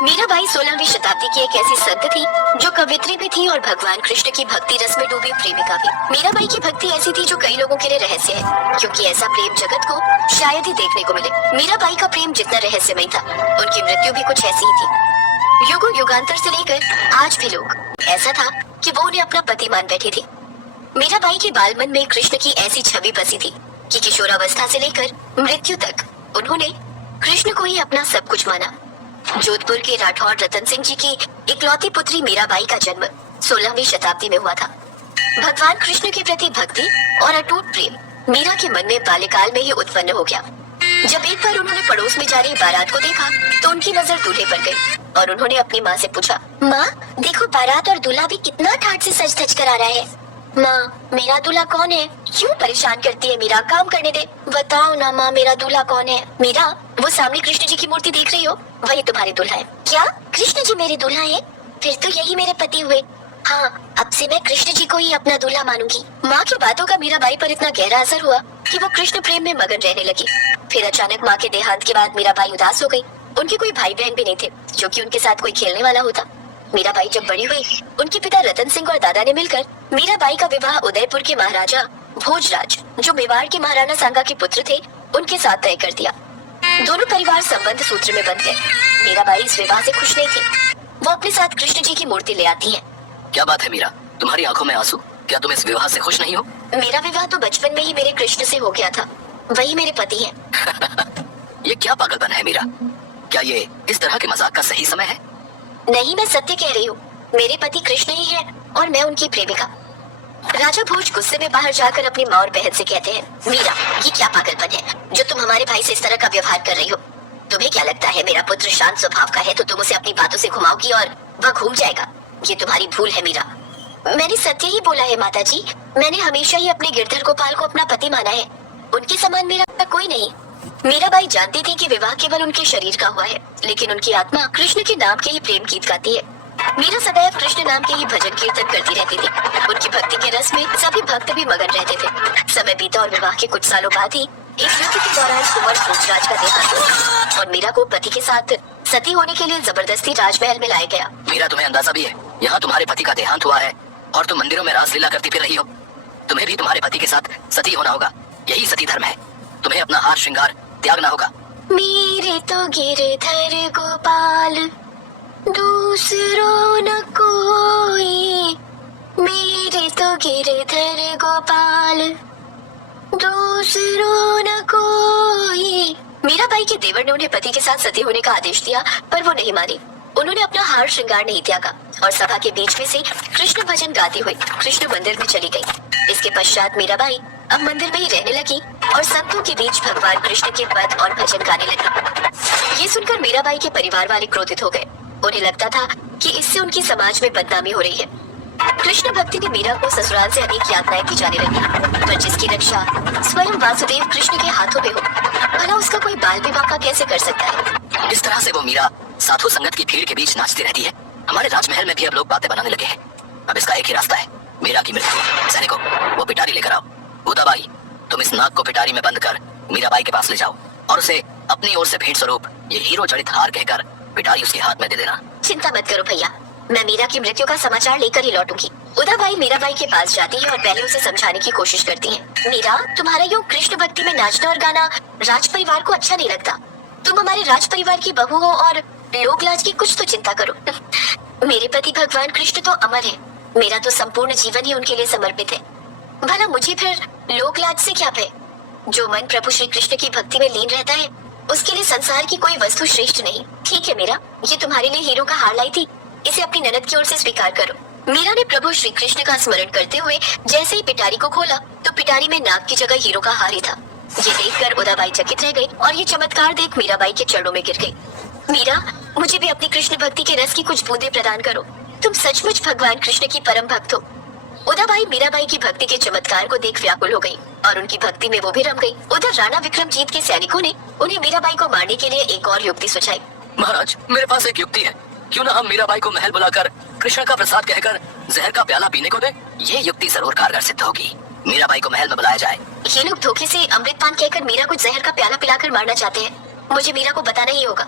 मीराबाई 16वीं शताब्दी की एक ऐसी संत थी जो कवित्री भी थी और भगवान कृष्ण की भक्ति रस में डूबी प्रेमिका भी। मीराबाई की भक्ति ऐसी थी जो कई लोगों के लिए रहस्य है, क्योंकि ऐसा प्रेम जगत को शायद ही देखने को मिले। मीराबाई का प्रेम जितना रहस्यमय था, उनकी मृत्यु भी कुछ ऐसी ही थी। युगों युगांतर से लेकर आज भी लोग ऐसा था कि वो उन्हें अपना पति मान बैठी थी। मीराबाई के बालमन में कृष्ण की ऐसी छवि बसी थी कि किशोरावस्था से लेकर मृत्यु तक उन्होंने कृष्ण को ही अपना सब कुछ माना। जोधपुर के राठौर रतन सिंह जी की इकलौती पुत्री मीराबाई का जन्म 16वीं शताब्दी में हुआ था। भगवान कृष्ण के प्रति भक्ति और अटूट प्रेम मीरा के मन में बाल्यकाल में ही उत्पन्न हो गया। जब एक बार उन्होंने पड़ोस में जा रही बारात को देखा तो उनकी नजर दूल्हे पर गई और उन्होंने अपनी माँ से पूछा, माँ देखो बारात और दूल्हा भी कितना ठाट से सज धज कर आ रहा है। माँ मेरा दूल्हा कौन है? क्यों परेशान करती है मीरा, काम करने दे। बताओ ना माँ, मेरा दूल्हा कौन है? मीरा, वो सामने कृष्ण जी की मूर्ति देख रही हो, वही तुम्हारे दूल्हा है। क्या कृष्ण जी मेरे दूल्हा है? फिर तो यही मेरे पति हुए। हाँ, अब से मैं कृष्ण जी को ही अपना दूल्हा मानूंगी। माँ की बातों का मीराबाई पर इतना गहरा असर हुआ कि वो कृष्ण प्रेम में मगन रहने लगी। फिर अचानक माँ के देहांत के बाद मीराबाई उदास हो गई। उनके कोई भाई बहन भी नहीं थे जो कि उनके साथ कोई खेलने वाला होता। मीराबाई जब बड़ी हुई, उनके पिता रतन सिंह और दादा ने मिलकर मीराबाई का विवाह उदयपुर के महाराजा भोजराज, जो मेवाड़ के महाराणा सांगा के पुत्र थे, उनके साथ तय कर दिया। दोनों परिवार संबंध सूत्र में बंध गए। मीराबाई इस विवाह से खुश नहीं थी। वो अपने साथ कृष्ण जी की मूर्ति ले आती हैं। क्या बात है मीरा, तुम्हारी आंखों में आंसू? क्या तुम इस विवाह से खुश नहीं हो? मेरा विवाह तो बचपन में ही मेरे कृष्ण से हो गया था, वही मेरे पति हैं। ये क्या पागलपन है मीरा? क्या ये इस तरह के मजाक का सही समय है? नहीं, मैं सत्य कह रही हूँ। मेरे पति कृष्ण ही है और मैं उनकी प्रेमिका। राजा भोज गुस्से में बाहर जाकर अपनी माँ और बहन से कहते हैं, मीरा ये क्या पागलपन है जो तुम हमारे भाई से इस तरह का व्यवहार कर रही हो? तुम्हें क्या लगता है मेरा पुत्र शांत स्वभाव का है तो तुम उसे अपनी बातों से घुमाओगी और वह घूम जाएगा? ये तुम्हारी भूल है मीरा। मैंने सत्य ही बोला है माता जी। मैंने हमेशा ही अपने गिरधर गोपाल को अपना पति माना है। उनके समान मेरा कोई नहीं। मीराबाई जानती थी कि विवाह केवल उनके शरीर का हुआ है, लेकिन उनकी आत्मा कृष्ण के नाम के ही प्रेम गीत गाती है। मीरा सदैव कृष्ण नाम के ही भजन कीर्तन करती रहती थी। उनकी भक्ति के रस में सभी भक्त भी मगन रहते थे। समय बीता और विवाह के कुछ सालों बाद ही एक युद्ध के दौरान कुंवर भोजराज का देहांत हुआ और मीरा को पति के साथ सती होने के लिए जबरदस्ती राजमहल में लाया गया। मीरा, तुम्हें अंदाजा भी है यहाँ तुम्हारे पति का देहांत हुआ है और तुम मंदिरों में रासलीला करती फिर रही हो? तुम्हें भी तुम्हारे पति के साथ सती होना होगा। यही सती धर्म है। तुम्हें अपना हार श्रृंगार त्यागना होगा। मेरे तो गिरधर गोपाल दूसरो न कोई, मेरे तो गिरधर गोपाल दूसरो न कोई। मीराबाई के देवर ने उन्हें पति के साथ सती होने का आदेश दिया, पर वो नहीं मानी। उन्होंने अपना हार श्रृंगार नहीं त्यागा और सभा के बीच में से कृष्ण भजन गाती हुई कृष्ण मंदिर में चली गई। इसके पश्चात मीराबाई अब मंदिर में ही रहने लगी और संतों के बीच भगवान कृष्ण के पद और भजन गाने लगी। ये सुनकर मीराबाई के परिवार वाले क्रोधित हो गए। उन्हें लगता था कि इससे उनकी समाज में बदनामी हो रही है। कृष्ण भक्ति ने मीरा को ससुराल से अनेक यातनाएं दी जाने लगी, पर जिसकी रक्षा स्वयं वासुदेव कृष्ण के हाथों में हो, भला उसका कोई बाल विवाह कैसे कर सकता है? इस तरह से वो मीरा साधु संगत की भीड़ के बीच नाचती रहती है। हमारे राजमहल में भी अब लोग बातें बनाने लगे हैं। अब इसका एक ही रास्ता है, मीरा की मृत्यु। सैनिकों, वो पिटारी लेकर आओ। उदाबाई, तुम इस नाग को पिटारी में बंद कर मीराबाई के पास ले जाओ और उसे अपनी ओर से भेंट स्वरूप ये हीरो जड़ित हार कहकर पिटारी उसके हाथ में दे देना। चिंता मत करो भैया, मैं मीरा की मृत्यु का समाचार लेकर ही लौटूंगी। उदाबाई मीराबाई के पास जाती है और पहले उसे समझाने की कोशिश करती है। मीरा, तुम्हारा यूं कृष्ण भक्ति में नाचना और गाना राज परिवार को अच्छा नहीं लगता। तुम हमारे राज परिवार की बहू हो और लोक लाज की कुछ तो चिंता करो। मेरे पति भगवान कृष्ण तो अमर है। मेरा तो संपूर्ण जीवन ही उनके लिए समर्पित है। भला मुझे फिर लोक लाज से क्या भय? जो मन प्रभु श्री कृष्ण की भक्ति में लीन रहता है उसके लिए संसार की कोई वस्तु श्रेष्ठ नहीं। ठीक है मीरा, ये तुम्हारे लिए हीरो का हार लाई थी, इसे अपनी ननद की ओर से स्वीकार करो। मीरा ने प्रभु श्री कृष्ण का स्मरण करते हुए जैसे ही पिटारी को खोला तो पिटारी में नाग की जगह हीरो का हार ही था। ये देखकर उदाबाई चकित रह गई और ये चमत्कार देख मीराबाई के चरणों में गिर गई। मीरा, मुझे भी अपनी कृष्ण भक्ति के रस की कुछ बूंदें प्रदान करो। तुम सचमुच भगवान कृष्ण की परम भक्त हो। उदाबाई मीराबाई की भक्ति के चमत्कार को देख व्याकुल हो गई और उनकी भक्ति में वो भी रम गई। उधर राणा विक्रमजीत के सैनिकों ने उन्हें मीराबाई को मारने के लिए एक और युक्ति सुझाई। महाराज, मेरे पास एक युक्ति है। क्यों ना हम मीराबाई को महल बुलाकर कृष्ण का प्रसाद कहकर जहर का प्याला पीने को दे? ये युक्ति जरूर कारगर सिद्ध होगी। मीराबाई को महल में बुलाया जाए। ये लोग धोखे से अमृतपान कहकर मीरा को जहर का प्याला पिलाकर मारना चाहते हैं। मुझे मीरा को बताना ही होगा।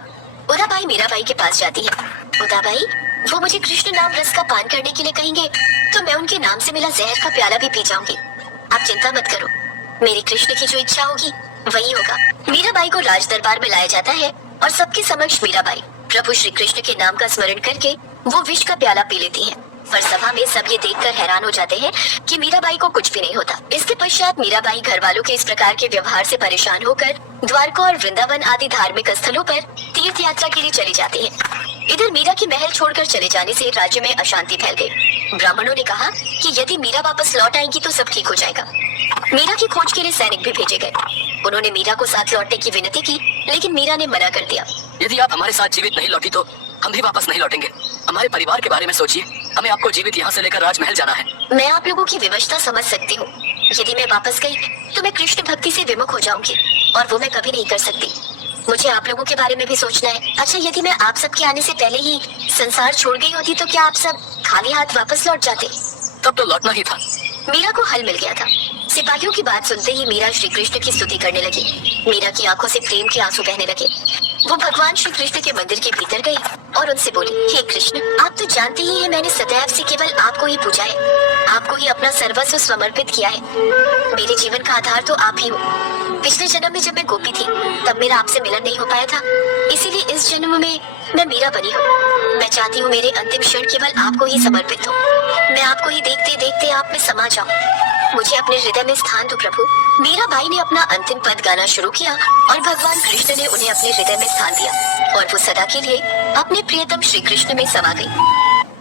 उदाबाई मीराबाई के पास जाती है। उदाबाई, वो मुझे कृष्ण नाम रस का पान करने के लिए कहेंगे तो मैं उनके नाम से मिला जहर का प्याला भी पी जाऊंगी। आप चिंता मत करो, मेरी कृष्ण की जो इच्छा होगी वही होगा। मीराबाई को राज दरबार में लाया जाता है और सबके समक्ष मीराबाई प्रभु श्री कृष्ण के नाम का स्मरण करके वो विष का प्याला पी लेती है। पर सभा में सब ये देखकर हैरान हो जाते हैं कि मीराबाई को कुछ भी नहीं होता। इसके पश्चात मीराबाई घर वालों के इस प्रकार के व्यवहार से परेशान होकर द्वारका और वृंदावन आदि धार्मिक स्थलों पर तीर्थ यात्रा के लिए चली जाती है। इधर मीरा की महल छोड़कर चले जाने से राज्य में अशांति फैल गई। ब्राह्मणों ने कहा कि यदि मीरा वापस लौट आएगी तो सब ठीक हो जाएगा। मीरा की खोज के लिए सैनिक भी भेजे गए। उन्होंने मीरा को साथ लौटने की विनती की, लेकिन मीरा ने मना कर दिया। यदि आप हमारे साथ जीवित नहीं लौटी तो हम भी वापस नहीं लौटेंगे। हमारे परिवार के बारे में सोचिए, हमें आपको जीवित यहाँ से लेकर राजमहल जाना है। मैं आप लोगों की विवशता समझ सकती हूँ। यदि मैं वापस गई तो मैं कृष्ण भक्ति से विमुख हो जाऊंगी और वो मैं कभी नहीं कर सकती। मुझे आप लोगों के बारे में भी सोचना है। अच्छा, यदि मैं आप सबके आने से पहले ही संसार छोड़ गई होती तो क्या आप सब खाली हाथ वापस लौट जाते? तब तो लौटना ही था। मीरा को हल मिल गया था। सिपाहियों की बात सुनते ही मीरा श्री कृष्ण की स्तुति करने लगी। मीरा की आंखों से प्रेम के आंसू बहने लगे। वो भगवान श्री कृष्ण के मंदिर के भीतर गई और उनसे बोली, हे कृष्ण, आप तो जानते ही हैं मैंने सदैव से केवल आपको ही पूजा है, आपको ही अपना सर्वस्व समर्पित किया है। मेरे जीवन का आधार तो आप ही हो। पिछले जन्म में जब मैं गोपी थी तब मेरा आपसे मिलन नहीं हो पाया था, इसीलिए इस जन्म में मैं मीरा बनी हूँ। मैं चाहती हूँ मेरे अंतिम क्षण केवल आपको ही समर्पित हो। मैं आपको ही देखते देखते आप में समा जाऊँ। मुझे अपने हृदय में स्थान दो प्रभु। मीराबाई ने अपना अंतिम पद गाना शुरू किया और भगवान कृष्ण ने उन्हें अपने हृदय में स्थान दिया और वो सदा के लिए अपने प्रियतम श्री कृष्ण में समा गई।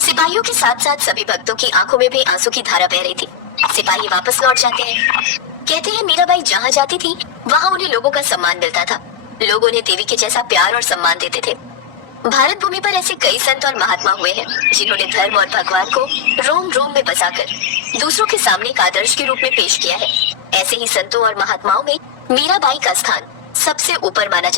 सिपाहियों के साथ साथ सभी भक्तों की आंखों में भी आंसू की धारा बह रही थी। सिपाही वापस लौट जाते हैं। कहते हैं मीराबाई जहाँ जाती थी वहाँ उन्हें लोगों का सम्मान मिलता था। लोग उन्हें देवी के जैसा प्यार और सम्मान देते थे। भारत भूमि पर ऐसे कई संत और महात्मा हुए हैं जिन्होंने धर्म और भगवान को रोम रोम में बसाकर दूसरों के सामने एक आदर्श के रूप में पेश किया है। ऐसे ही संतों और महात्माओं में मीराबाई का स्थान सबसे ऊपर माना जाता है।